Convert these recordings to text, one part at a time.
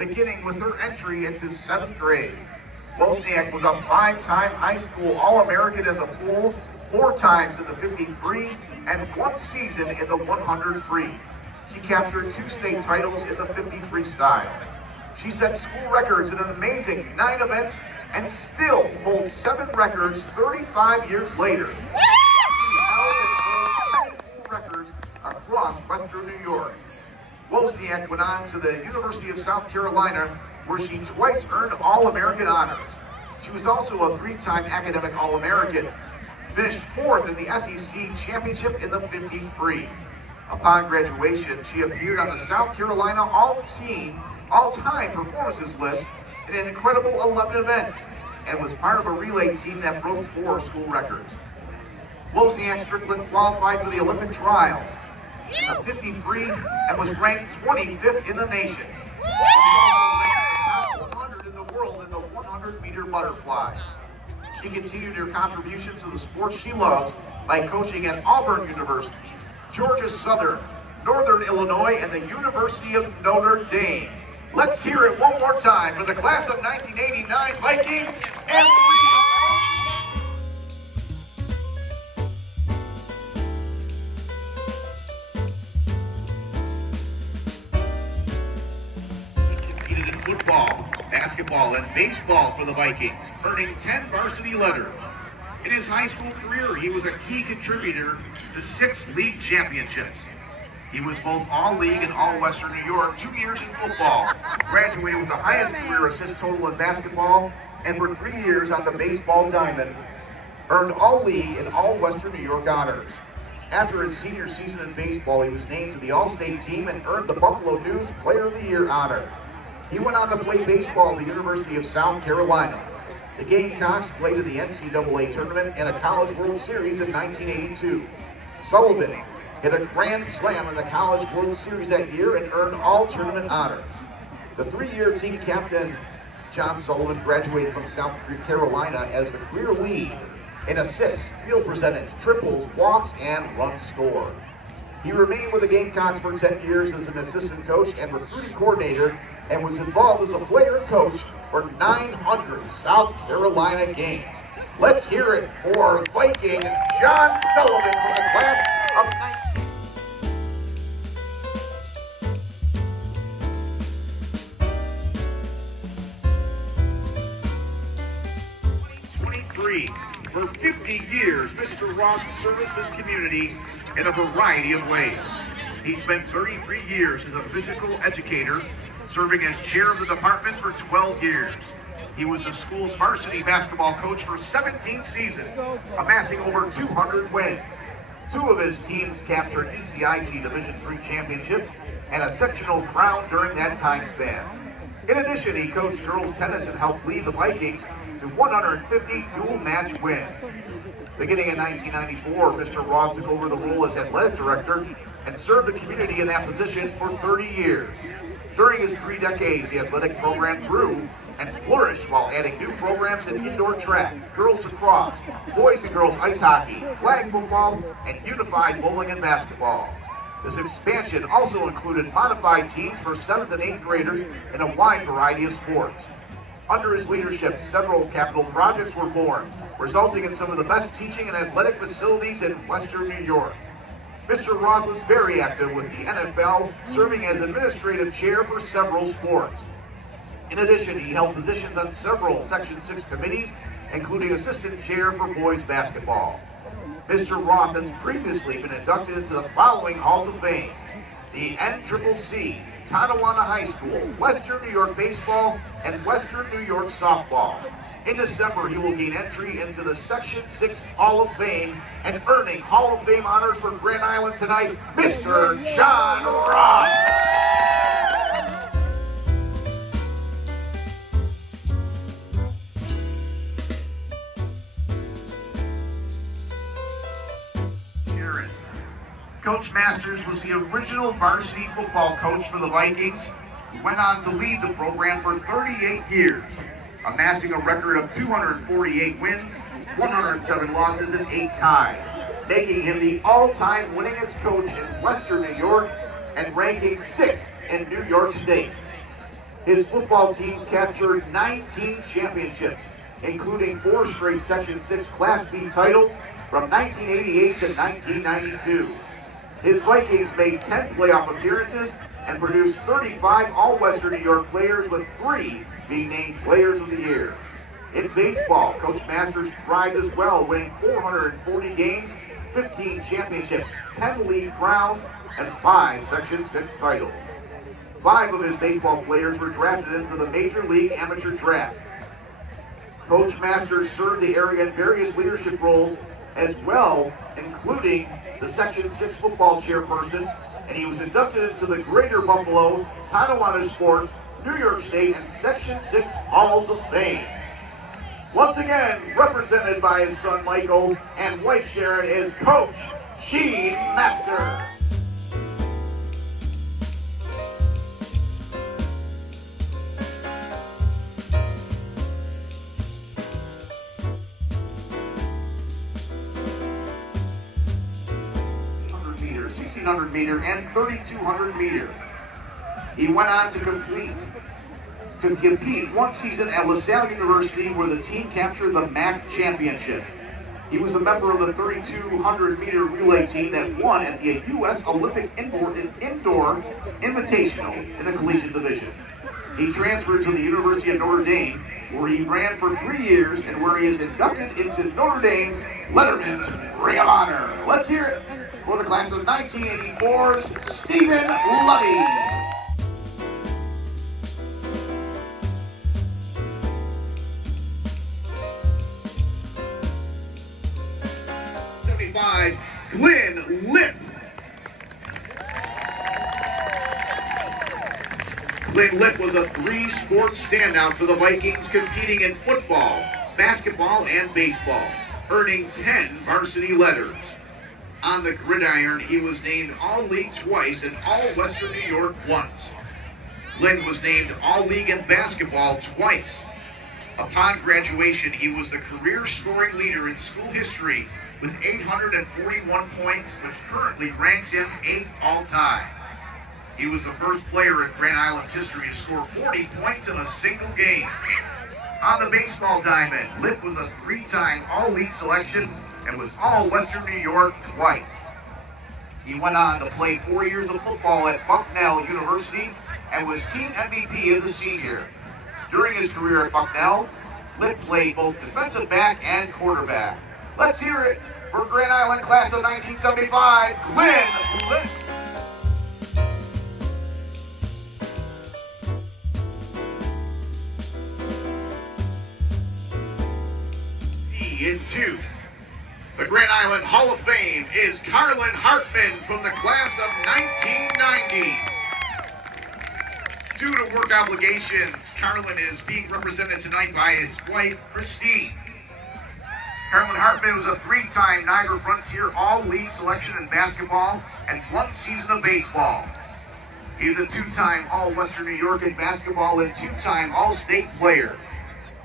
beginning with her entry into 7th grade. Wozniak was a 5-time high school All-American in the pool, 4 times in the 50 free, and 1 season in the 100 free. She captured 2 state titles in the 50 freestyle. She set school records in an amazing 9 events and still holds 7 records 35 years later. She held and holds many school records across Western New York. Wozniak went on to the University of South Carolina, where she twice earned All-American honors. She was also a 3-time academic All-American, finished 4th in the SEC Championship in the 50 free. Upon graduation, she appeared on the South Carolina all-time performances list in an incredible 11 events, and was part of a relay team that broke 4 school records. Wozniak Stricklin qualified for the Olympic trials in the 50 free and was ranked 25th in the nation. She also ranked top 100 in the world in the 100-meter butterfly. She continued her contributions to the sport she loves by coaching at Auburn University, Georgia Southern, Northern Illinois, and the University of Notre Dame. Let's hear it one more time for the class of 1989 Viking and competed in football, basketball, and baseball for the Vikings, earning 10 varsity letters. In his high school career, he was a key contributor to 6 league championships. He was both All-League and All-Western New York 2 years in football, graduated with the highest career assist total in basketball, and for 3 years on the baseball diamond, earned All-League and All-Western New York honors. After his senior season in baseball, he was named to the All-State team and earned the Buffalo News Player of the Year honor. He went on to play baseball at the University of South Carolina. The Gamecocks played in the NCAA tournament and a College World Series in 1982. Sullivan hit a grand slam in the College World Series that year and earned all tournament honors. The 3-year team captain, Jon Sullivan, graduated from South Carolina as the career lead in assists, field percentage, triples, walks, and runs scored. He remained with the Gamecocks for 10 years as an assistant coach and recruiting coordinator, and was involved as a player and coach for 900 South Carolina games. Let's hear it for Viking Jon Sullivan from the class of 2023. For 50 years, Mr. Roth serviced this community in a variety of ways. He spent 33 years as a physical educator, serving as chair of the department for 12 years. He was the school's varsity basketball coach for 17 seasons, amassing over 200 wins. 2 of his teams captured ECIC Division III championships and a sectional crown during that time span. In addition, he coached girls tennis and helped lead the Vikings to 150 dual match wins. Beginning in 1994, Mr. Roth took over the role as athletic director and served the community in that position for 30 years. During his 3 decades, the athletic program grew and flourished while adding new programs in indoor track, girls lacrosse, boys and girls ice hockey, flag football, and unified bowling and basketball. This expansion also included modified teams for 7th and 8th graders in a wide variety of sports. Under his leadership, several capital projects were born, resulting in some of the best teaching and athletic facilities in Western New York. Mr. Roth was very active with the NFL, serving as administrative chair for several sports. In addition, he held positions on several Section 6 committees, including assistant chair for boys basketball. Mr. Roth has previously been inducted into the following Halls of Fame: the NCCC, Tonawanda High School, Western New York Baseball, and Western New York Softball. In December, he will gain entry into the Section 6 Hall of Fame, and earning Hall of Fame honors for Grand Island tonight, Mr. Jon Roth. Coach Masters was the original varsity football coach for the Vikings, who went on to lead the program for 38 years, amassing a record of 248 wins, 107 losses, and 8 ties, making him the all-time winningest coach in Western New York and ranking 6th in New York State. His football teams captured 19 championships, including 4 straight Section 6 Class B titles from 1988 to 1992. His Vikings made 10 playoff appearances and produced 35 All-Western New York players, with 3 being named Players of the Year. In baseball, Coach Masters thrived as well, winning 440 games, 15 championships, 10 league crowns, and 5 Section 6 titles. 5 of his baseball players were drafted into the Major League Amateur Draft. Coach Masters served the area in various leadership roles as well, including the Section 6 football chairperson, and he was inducted into the Greater Buffalo, Tonawanda Sports, New York State, and Section 6 Halls of Fame. Once again, represented by his son Michael and wife Sharon, is Coach Gene Master. Meter, 1600 meter, and 3200 meter. He went on to compete one season at LaSalle University, where the team captured the MAC championship. He was a member of the 3200 meter relay team that won at the U.S. Olympic Indoor Invitational in the collegiate division. He transferred to the University of Notre Dame, where he ran for 3 years and where he is inducted into Notre Dame's Letterman's Ring of Honor. Let's hear it for the class of 1984's Stephen Lunney. 75, Glyn Lipp. Glyn Lipp was a 3-sport standout for the Vikings, competing in football, basketball, and baseball, earning 10 varsity letters. On the gridiron, he was named All-League twice and All-Western New York once. Glyn was named All-League in basketball twice. Upon graduation, he was the career scoring leader in school history with 841 points, which currently ranks him 8th all-time. He was the first player in Grand Island's history to score 40 points in a single game. On the baseball diamond, Lipp was a 3-time All-League selection and was All-Western New York twice. He went on to play 4 years of football at Bucknell University and was team MVP as a senior. During his career at Bucknell, Lipp played both defensive back and quarterback. Let's hear it for Grand Island class of 1975, Glyn Lipp. In 2. The Grand Island Hall of Fame is Carlin Hartman from the class of 1990. Due to work obligations, Carlin is being represented tonight by his wife, Christine. Carlin Hartman was a 3-time Niagara Frontier All-League selection in basketball and 1 season of baseball. He's a 2-time All-Western New York in basketball and 2-time All-State player.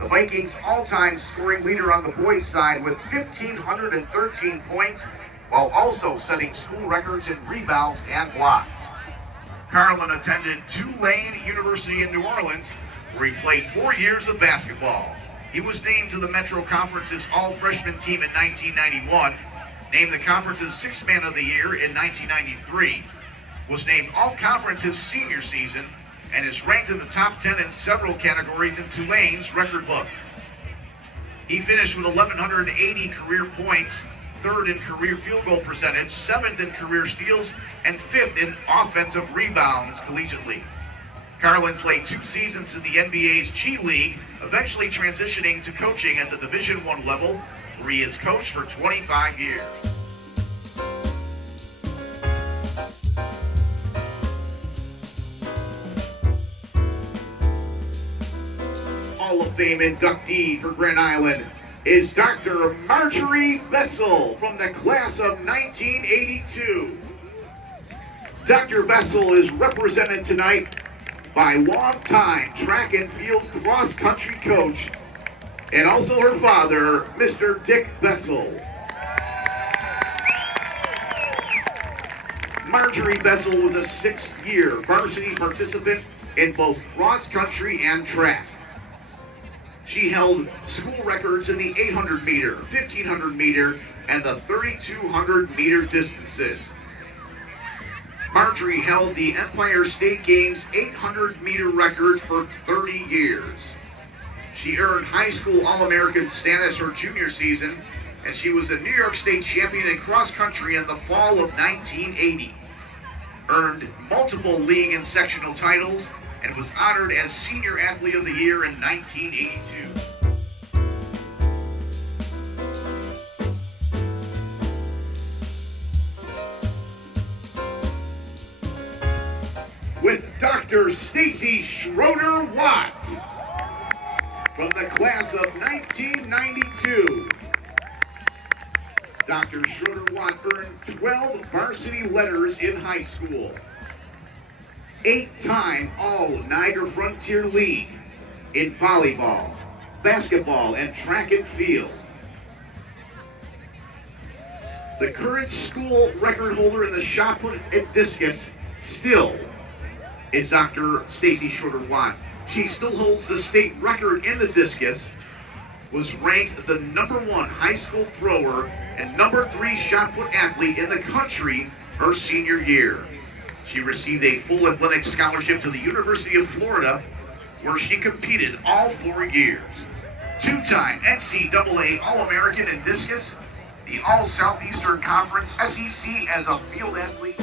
The Vikings' all-time scoring leader on the boys' side with 1,513 points, while also setting school records in rebounds and blocks. Carlin attended Tulane University in New Orleans, where he played 4 years of basketball. He was named to the Metro Conference's all-freshman team in 1991, named the conference's 6th man of the year in 1993, was named all-conference his senior season, and is ranked in the top 10 in several categories in Tulane's record book. He finished with 1,180 career points, 3rd in career field goal percentage, 7th in career steals, and 5th in offensive rebounds collegiately. Carlin played 2 seasons in the NBA's G League, eventually transitioning to coaching at the Division I level, where he has coached for 25 years. Hall of Fame inductee for Grand Island is Dr. Marjorie Bessel from the class of 1982. Dr. Bessel is represented tonight by longtime track and field cross-country coach and also her father, Mr. Dick Bessel. Marjorie Bessel was a 6-year varsity participant in both cross country and track. She held school records in the 800 meter, 1500 meter, and the 3200 meter distances. Marjorie held the Empire State Games 800 meter record for 30 years. She earned high school All-American status her junior season, and she was a New York State champion in cross country in the fall of 1980. Earned multiple league and sectional titles, and was honored as Senior Athlete of the Year in 1982. With Dr. Stacey Schroeder Watt from the class of 1992. Dr. Schroeder Watt earned 12 varsity letters in high school. 8-time All-Niagara Frontier League in volleyball, basketball, and track and field. The current school record holder in the shot put and discus still is Dr. Stacey Schroeder Watt. She still holds the state record in the discus, was ranked the #1 high school thrower and #3 shot put athlete in the country her senior year. She received a full athletic scholarship to the University of Florida, where she competed all 4 years. 2-time NCAA All-American in discus, the All-Southeastern Conference SEC as a field athlete.